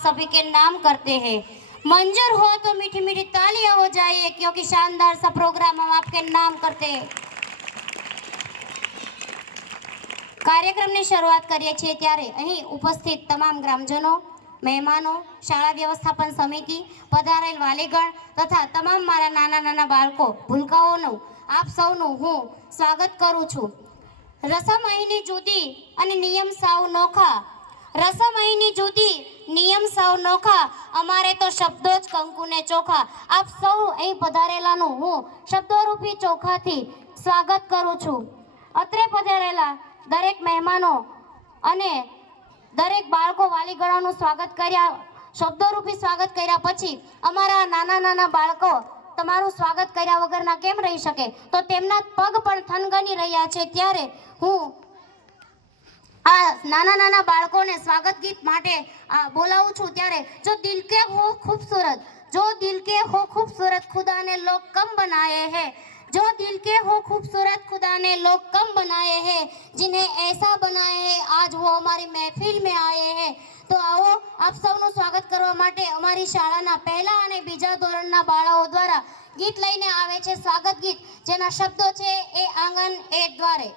सभी के नाम करते हैं। मंजूर हो तो मीठी मीठी तालियां हो जाए, क्योंकि शानदार सा प्रोग्राम हम आपके नाम करते हैं। કાર્યક્રમની શરૂઆત કરીએ છીએ ત્યારે અહીં ઉપસ્થિત તમામ ગ્રામજનો, મહેમાનો, શાળા વ્યવસ્થાપન સમિતિ, પધારેલ વાલીગણ તથા તમામ મારા નાના નાના બાળકો ભૂલકાઓનું આપ સૌનું હું સ્વાગત કરું છું। રસમ અહીંની જુદી અને નિયમ સાવ નોખા, રસમ અહીંની જુદી નિયમ સાવ નોખા, અમારે તો શબ્દો જ કંકુને ચોખા। આપ સૌ અહીં પધારેલાનું હું શબ્દોરૂપી ચોખાથી સ્વાગત કરું છું। અત્રે પધારેલા દરેક મહેમાનો અને દરેક બાળકો વાલીગણોનું સ્વાગત કર્યા, શબ્દોરૂપી સ્વાગત કર્યા પછી અમારા નાના નાના બાળકો તમારું સ્વાગત કર્યા વગરના કેમ રહી શકે, તો તેમના પગ પણ થનગની રહ્યા છે। ત્યારે હું આ નાના નાના બાળકોને સ્વાગત ગીત માટે બોલાવું છું। ત્યારે જો દિલ કે હો ખૂબસૂરત, જો દિલ કે હો खूबसूरत खुदा ने लोग कम बनाए हैं, जो दिल के हो खूबसूरत खुदा ने लोग कम बनाए हैं, जिन्हें ऐसा बनाए हैं आज वो हमारी महफिल में आए हैं। तो आओ આપ સૌનું સ્વાગત કરવા માટે અમારી શાળાના પહેલા અને બીજા ધોરણના બાળકો દ્વારા ગીત લઈને આવે છે સ્વાગત ગીત, જેના શબ્દો છે એ આંગન એ દ્વારે।